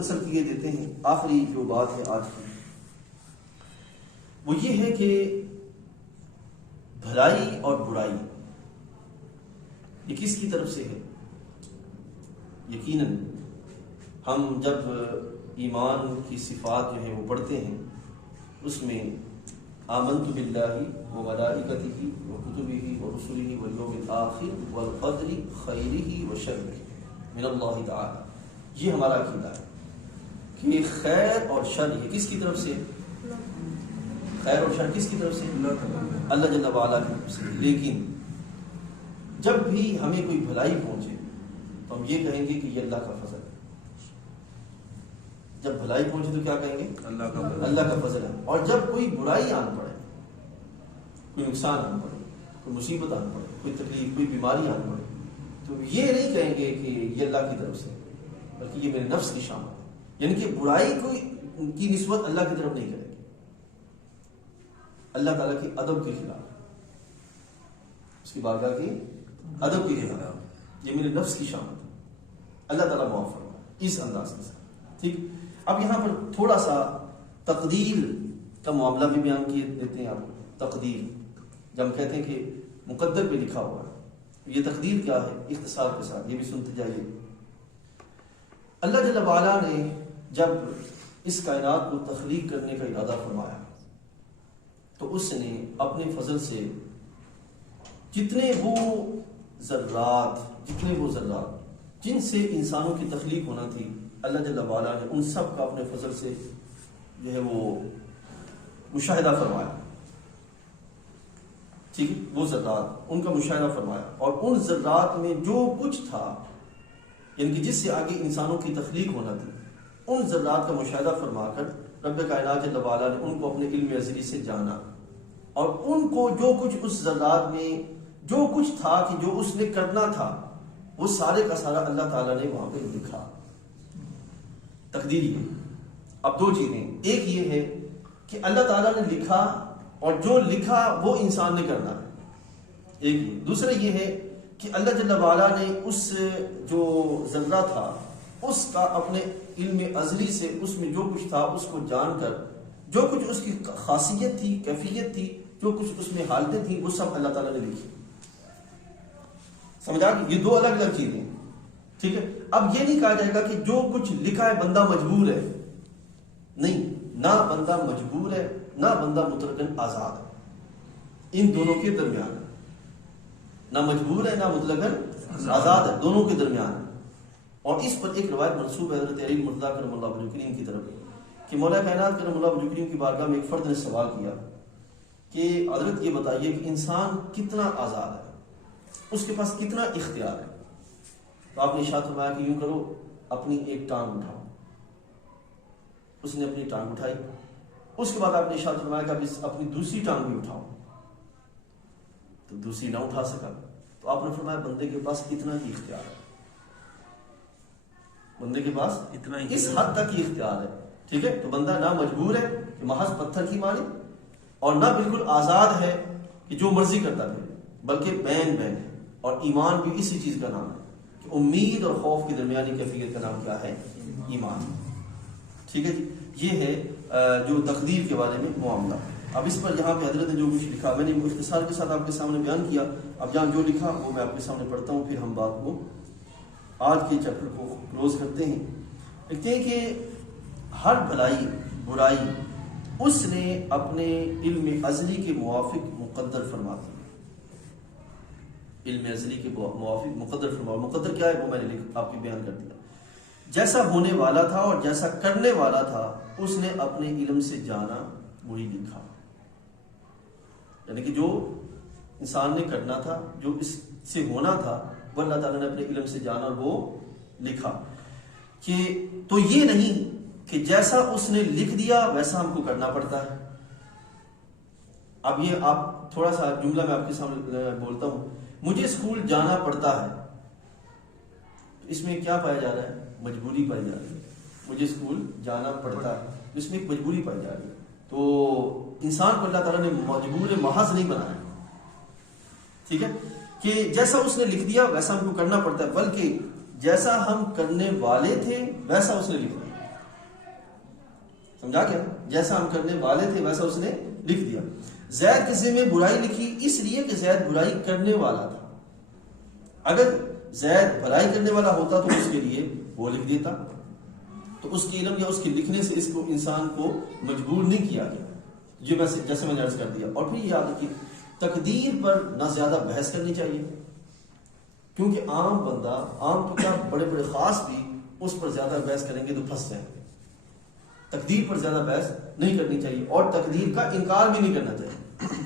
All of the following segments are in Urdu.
مختصر کیے دیتے ہیں. آخری جو بات ہے آج کی وہ یہ ہے کہ بھلائی اور برائی یہ کس کی طرف سے ہے؟ یقیناً ہم جب ایمان کی صفات جو ہیں وہ پڑھتے ہیں اس میں آمنت باللہ و ملائکتہ و کتبہ و رسلہ والیوم الآخر والقدر خیرہ و شرہ من اللہ تعالی، یہ ہمارا عقیدہ ہے کہ خیر اور شر یہ کس کی طرف سے؟ خیر اور شر کس کی طرف سے؟ اللہ جل وعلا کی طرف سے. لیکن جب بھی ہمیں کوئی بھلائی پہنچے تو ہم یہ کہیں گے کہ یہ اللہ کا فضل ہے. جب بھلائی پہنچے تو کیا کہیں گے؟ اللہ کا فضل ہے. اور جب کوئی برائی آن پڑے، کوئی نقصان آن پڑے، کوئی مصیبت آن پڑے، کوئی تکلیف، کوئی بیماری آن پڑے، تو یہ نہیں کہیں گے کہ یہ اللہ کی طرف سے، بلکہ یہ میرے نفس کی شامت ہے. یعنی کہ برائی کی نسبت اللہ کی طرف نہیں کریں گے، اللہ تعالیٰ کی ادب کے خلاف، اس کی بارگاہ کی ادب کے خلاف، یہ میرے نفس کی شامت ہے. اللہ تعالیٰ معاف فرمائے اس انداز کے ساتھ. ٹھیک. اب یہاں پر تھوڑا سا تقدیر کا معاملہ بھی بیان کیے دیتے ہیں آپ. تقدیر جب ہم کہتے ہیں کہ مقدر پہ لکھا ہوا ہے، یہ تقدیر کیا ہے اختصار کے ساتھ یہ بھی سنتے جائیے. اللہ جل وعلا نے جب اس کائنات کو تخلیق کرنے کا ارادہ فرمایا تو اس نے اپنے فضل سے جتنے وہ ذرات جن سے انسانوں کی تخلیق ہونا تھی، اللہ جل وعلا نے ان سب کا اپنے فضل سے جو ہے وہ مشاہدہ فرمایا. ٹھیک ہے، وہ ذرات ان کا مشاہدہ فرمایا، اور ان ذرات میں جو کچھ تھا یعنی کہ جس سے آگے انسانوں کی تخلیق ہونا تھی، ان ذرات کا مشاہدہ فرما کر رب کائنات جل وعلا نے ان کو اپنے علم ازلی سے جانا، اور ان کو جو کچھ اس ذرات میں جو کچھ تھا کہ جو اس نے کرنا تھا وہ سارے کا سارا اللہ تعالیٰ نے وہاں پہ لکھا. تقدیری ہے. اب دو چیزیں، ایک یہ ہے کہ اللہ تعالیٰ نے لکھا اور جو لکھا وہ انسان نے کرنا ہے، ایک یہ. دوسرا یہ ہے کہ اللہ جل وعلا نے اس جو ذرہ تھا اس کا اپنے علم ازلی سے اس میں جو کچھ تھا اس کو جان کر جو کچھ اس کی خاصیت تھی، کیفیت تھی، جو کچھ اس میں حالتیں تھیں وہ سب اللہ تعالیٰ نے لکھی. سمجھا کہ یہ دو الگ الگ چیزیں. ٹھیک ہے. اب یہ نہیں کہا جائے گا کہ جو کچھ لکھا ہے بندہ مجبور ہے، نہیں، نہ بندہ مجبور ہے نہ بندہ مطلقاً آزاد ہے. ان دونوں کے درمیان ہے، نہ مجبور ہے نہ مطلقاً آزاد ہے، دونوں کے درمیان ہے. اور اس پر ایک روایت منسوب ہے حضرت علی مرتضیٰ کرم اللہ وجہ کریم کی طرف کہ مولا کائنات کرم اللہ وجہ کریم کی بارگاہ میں ایک فرد نے سوال کیا کہ حضرت یہ بتائیے کہ انسان کتنا آزاد ہے، اس کے پاس کتنا اختیار ہے؟ تو آپ نے ارشاد فرمایا کہ یوں کرو، اپنی ایک ٹانگ اٹھاؤ. اس نے اپنی ٹانگ اٹھائی. اس کے بعد آپ نے ارشاد فرمایا کہ اب اپنی دوسری ٹانگ بھی اٹھاؤ. تو دوسری نہ اٹھا سکا. تو آپ نے فرمایا بندے کے پاس اتنا ہی اختیار ہے، بندے کے پاس اتنا ہی، اس حد تک ہی اختیار ہے. ٹھیک ہے. تو بندہ نہ مجبور ہے کہ محض پتھر کی مانی، اور نہ بالکل آزاد ہے کہ جو مرضی کرتا ہے، بلکہ بین ہے. اور ایمان بھی اسی چیز کا نام ہے کہ امید اور خوف کی درمیانی کیفیت کا نام کیا ہے؟ ایمان. ٹھیک ہے جی. یہ ہے جو تقدیر کے بارے میں معاملہ. اب اس پر یہاں پہ حضرت نے جو کچھ لکھا میں نے اختصار کے ساتھ آپ کے سامنے بیان کیا. اب جہاں جو لکھا وہ میں آپ کے سامنے پڑھتا ہوں، پھر ہم بات کو آج کے چیپٹر کو کلوز کرتے ہیں. لکھتے ہیں کہ ہر بھلائی برائی اس نے اپنے علم ازلی کے موافق مقدر فرما دی. علم ازلی کے موافق مقدر فرما. مقدر کیا ہے وہ میں نے آپ کے بیان کر دیا. جیسا ہونے والا تھا اور جیسا کرنے والا تھا اس نے اپنے علم سے جانا، وہی لکھا. یعنی کہ جو انسان نے کرنا تھا، جو اس سے ہونا تھا، وہ اللہ تعالیٰ نے اپنے علم سے جانا اور وہ لکھا. کہ تو یہ نہیں کہ جیسا اس نے لکھ دیا ویسا ہم کو کرنا پڑتا ہے. اب یہ آپ تھوڑا سا جملہ میں آپ کے سامنے بولتا ہوں. مجھے اسکول جانا پڑتا ہے، اس میں کیا پایا جا رہا ہے؟ مجبوری پائی جا رہی ہے. مجھے اسکول جانا پڑتا ہے، اس میں ایک مجبوری پائی جا رہی ہے. تو انسان کو اللہ تعالیٰ نے مجبور محض نہیں بنایا. ٹھیک ہے. کہ جیسا اس نے لکھ دیا ویسا ہم کو کرنا پڑتا ہے، بلکہ جیسا ہم کرنے والے تھے ویسا اس نے لکھ دیا. سمجھا کیا؟ جیسا ہم کرنے والے تھے ویسا اس نے لکھ دیا. زید کے ذمہ برائی لکھی اس لیے کہ زید برائی کرنے والا تھا. اگر زید بھلائی کرنے والا ہوتا تو اس کے لیے وہ لکھ دیتا. تو اس کے علم یا اس کے لکھنے سے اس کو انسان کو مجبور نہیں کیا گیا. جیسے میں نے عرض کر دیا. اور پھر یاد رکھیے تقدیر پر نہ زیادہ بحث کرنی چاہیے، کیونکہ عام بندہ، عام تو کیا بڑے بڑے خاص بھی اس پر زیادہ بحث کریں گے تو پھنس جائیں گے. تقدیر پر زیادہ بحث نہیں کرنی چاہیے اور تقدیر کا انکار بھی نہیں کرنا چاہیے.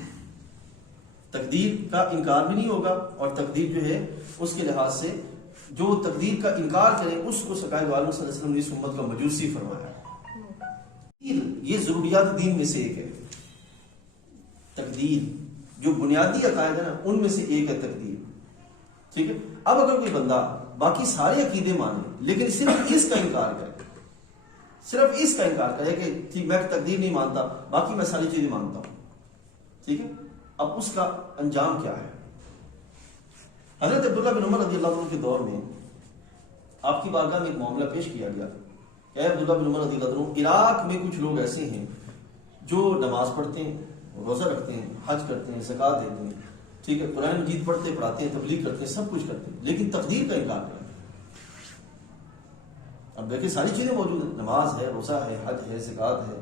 تقدیر کا انکار بھی نہیں ہوگا اور تقدیر جو ہے اس کے لحاظ سے جو تقدیر کا انکار کرے اس کو سرکار عالم صلی اللہ علیہ وسلم نے اس امت کا مجوسی فرمایا. یہ ضروریات دین میں سے ایک ہے. تقدیر جو بنیادی عقائد ہے نا ان میں سے ایک ہے تقدیر. ٹھیک ہے. اب اگر کوئی بندہ باقی سارے عقیدے مانے لیکن صرف اس کا انکار کرے، صرف اس کا انکار کرے کہ ٹھیک میں تقدیر نہیں مانتا باقی میں ساری چیزیں مانتا ہوں، ٹھیک ہے، اب اس کا انجام کیا ہے؟ حضرت عبداللہ بن عمر رضی اللہ عنہ کے دور میں آپ کی بارگاہ میں ایک معاملہ پیش کیا گیا کہ اے عبداللہ بن عمر رضی اللہ عنہ، عراق میں کچھ لوگ ایسے ہیں جو نماز پڑھتے ہیں، روزہ رکھتے ہیں، حج کرتے ہیں، زکوٰۃ دیتے ہیں، ٹھیک ہے، قرآن مجید پڑھتے پڑھاتے ہیں، تبلیغ کرتے ہیں، سب کچھ کرتے ہیں، لیکن تقدیر کا انکار کرتے ہیں. اب دیکھیں ساری چیزیں موجود ہیں، نماز ہے، روزہ ہے، حج ہے، زکوٰۃ ہے،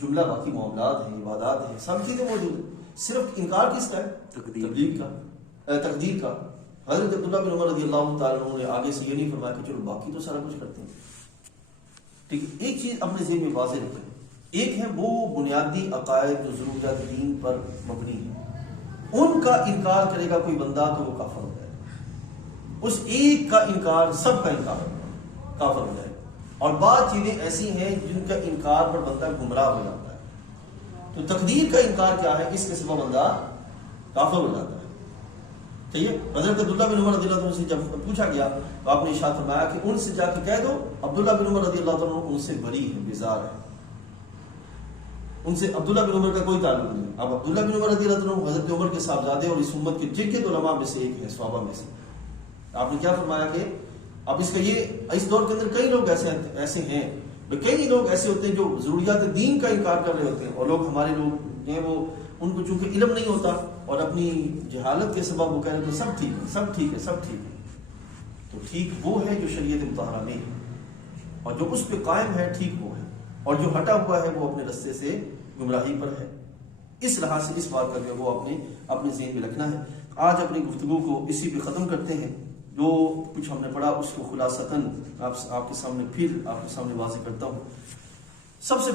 جملہ باقی معاملات ہیں، عبادات ہیں، سب چیزیں موجود ہیں، صرف انکار کس کا ہے؟ تبلیغ کا، تقدیر کا. حضرت عبداللہ بن عمر رضی اللہ تعالیٰ عنہ نے آگے سے یہ نہیں فرمایا کہ چلو باقی تو سارا کچھ کرتے ہیں. ٹھیک ہے. ایک چیز اپنے ذہن میں واضح رکھیں، ایک ہے وہ بنیادی عقائد جو ضروریات دین پر مبنی ہیں، ان کا انکار کرے گا کوئی بندہ تو وہ کافر ہو جائے گا. اس ایک کا انکار سب کا انکار کافر ہو جائے گا. اور بعض چیزیں ایسی ہیں جن کا انکار پر بندہ گمراہ ہو جاتا ہے. تو تقدیر کا انکار کیا ہے؟ اس کے سبب بندہ کافر ہو جاتا ہے. ٹھیک ہے. حضرت عبداللہ بن عمر رضی اللہ عنہ سے جب پوچھا گیا تو آپ نے ارشاد فرمایا کہ ان سے جا کے کہہ دو عبداللہ بن عمر رضی اللہ عنہ ان سے بری ہے، بیزار ہے، ان سے عبداللہ بن عمر کا کوئی تعلق نہیں. اب عبداللہ بن عمر رضی اللہ عنہ حضرت عمر کے صاحبزادے اور اس امت کے جگہ علماء میں سے ایک ہے، صحابہ میں سے. آپ نے کیا فرمایا کہ اب اس کا یہ اس دور کے اندر کئی لوگ ایسے ہیں، کئی لوگ ایسے ہوتے ہیں جو ضروریات دین کا انکار کر رہے ہوتے ہیں، اور لوگ ہمارے لوگ ہیں وہ ان کو چونکہ علم نہیں ہوتا اور اپنی جہالت کے سبب وہ کہہ رہے ہیں سب ٹھیک ہے، سب ٹھیک ہے، سب ٹھیک ہے. تو ٹھیک وہ ہے جو شریعت مطہرہ میں ہے اور جو اس پہ قائم ہے، ٹھیک وہ ہے، اور جو ہٹا ہوا ہے وہ اپنے رستے سے گمراہی پر ہے. اس لحاظ سے اس بات کا جو وہ اپنے ذہن میں رکھنا ہے. آج اپنی گفتگو کو اسی پہ ختم کرتے ہیں. جو کچھ ہم نے پڑھا اس کو خلاصتاً آپ کے سامنے پھر آپ کے سامنے واضح کرتا ہوں. سب سے